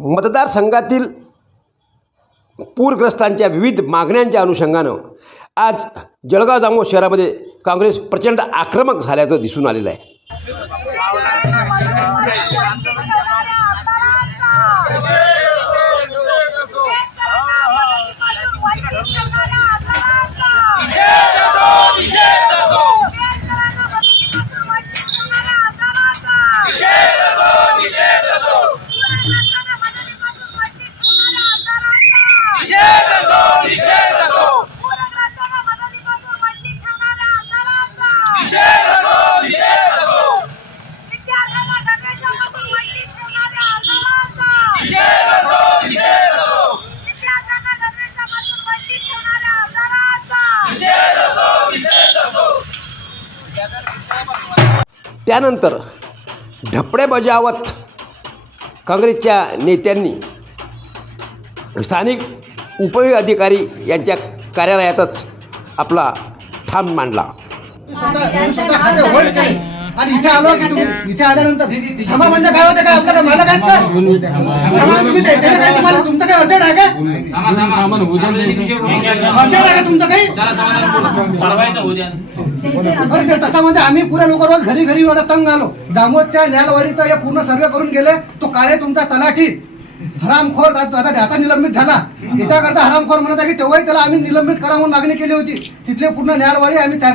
मतदारसंघातील पूरग्रस्तांच्या विविध मागण्यांच्या अनुषंगानं आज जळगाव जामोद शहरामध्ये काँग्रेस प्रचंड आक्रमक झाल्याचं दिसून आलेलं आहे. त्यानंतर ढपडे बजावत काँग्रेसच्या नेत्यांनी स्थानिक उपविभाग अधिकारी यांच्या कार्यालयातच आपला ठाम मांडला. आणि इथे आलो की तुम्ही इथे आल्यानंतर थांबा म्हणजे काय होतं? काय आपलं काय मालक आहेत का? थांबा तुम्ही ते- त्याला काय? तुम्हाला तुमचं काय अर्जंट आहे का? अर्जंट आहे का तुमचं काही? अरे ते तसं म्हणजे आम्ही पुरे लोक रोज घरी घरी आता तंग आलो. जामोदच्या न्यालवाडीचा हे पूर्ण सर्वे करून गेले. तो काळे तुमचा तलाठी. हरामखोर आता आता आता निलंबित झाला. याच्याकरता हरामखोर म्हणत आहे की तेव्हाही त्याला आम्ही निलंबित करा म्हणून मागणी केली होती. तिथले पूर्ण न्यालवाडी आम्ही चार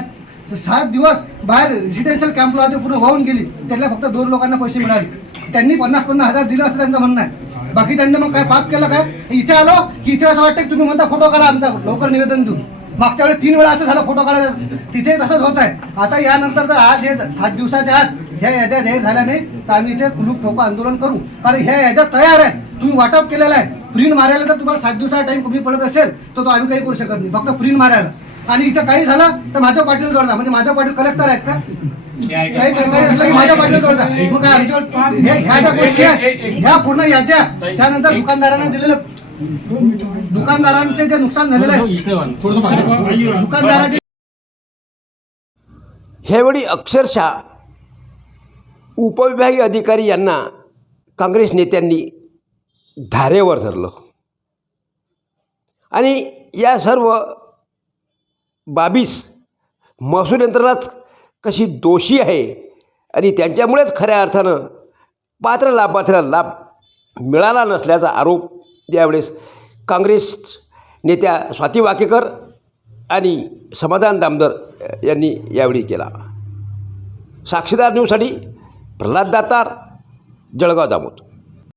सात दिवस बाहेर रेसिडेन्शियल कॅम्पला होते पूर्ण वाहून गेली. त्यांना फक्त दोन लोकांना पैसे मिळाले. त्यांनी पन्नास पन्नास हजार दिलं असं त्यांचं म्हणणं आहे. बाकी त्यांनी मग काय पाप केलं काय? इथे आलो की इथे असं वाटतं की तुम्ही म्हणता फोटो काढा आमचा. लवकर निवेदन देऊन. मागच्या वेळेस तीन वेळा असं झालं फोटो काढायचं. तिथे तसंच होत आहे आता यानंतर जर आज हे सात दिवसाच्या आत ह्या याद्या जाहीर झाल्या नाही तर आम्ही इथे कुलूप ठोको आंदोलन करू. कारण ह्या याद्या तयार आहे तुम्ही वाटप केलेलं आहे. प्रिंट मारायला जर तुम्हाला सात दिवसाचा टाइम कमी पडत असेल तर तो आम्ही काही करू शकत नाही. फक्त प्रिंट मारायला. आणि इथं काही झालं तर माधव पाटील जोडा म्हणजे माधव पाटील कलेक्टर आहेत का? काही काही असलं की माधव पाटील मग काय आमच्यावर हे- ह्या ज्या गोष्टी आहेत ह्या पूर्ण याद्या. त्यानंतर दुकानदारांना दिलेलं दुकानदारांचे जे नुकसान झालेलं आहे. दुकानदाराचे ह्यावेळी अक्षरशः उपविभागीय अधिकारी यांना काँग्रेस नेत्यांनी धारेवर धरलं. आणि या सर्व बाबीस. महसूल यंत्रणाच कशी दोषी आहे आणि त्यांच्यामुळेच खऱ्या अर्थानं पात्र लाभार्थ्याला लाभ मिळाला नसल्याचा आरोप यावेळेस काँग्रेस नेत्या स्वाती वाकेकर आणि समाधान दामदर यांनी यावेळी केला. साक्षीदार न्यूजसाठी प्रल्हाद दातार जळगाव दामोद.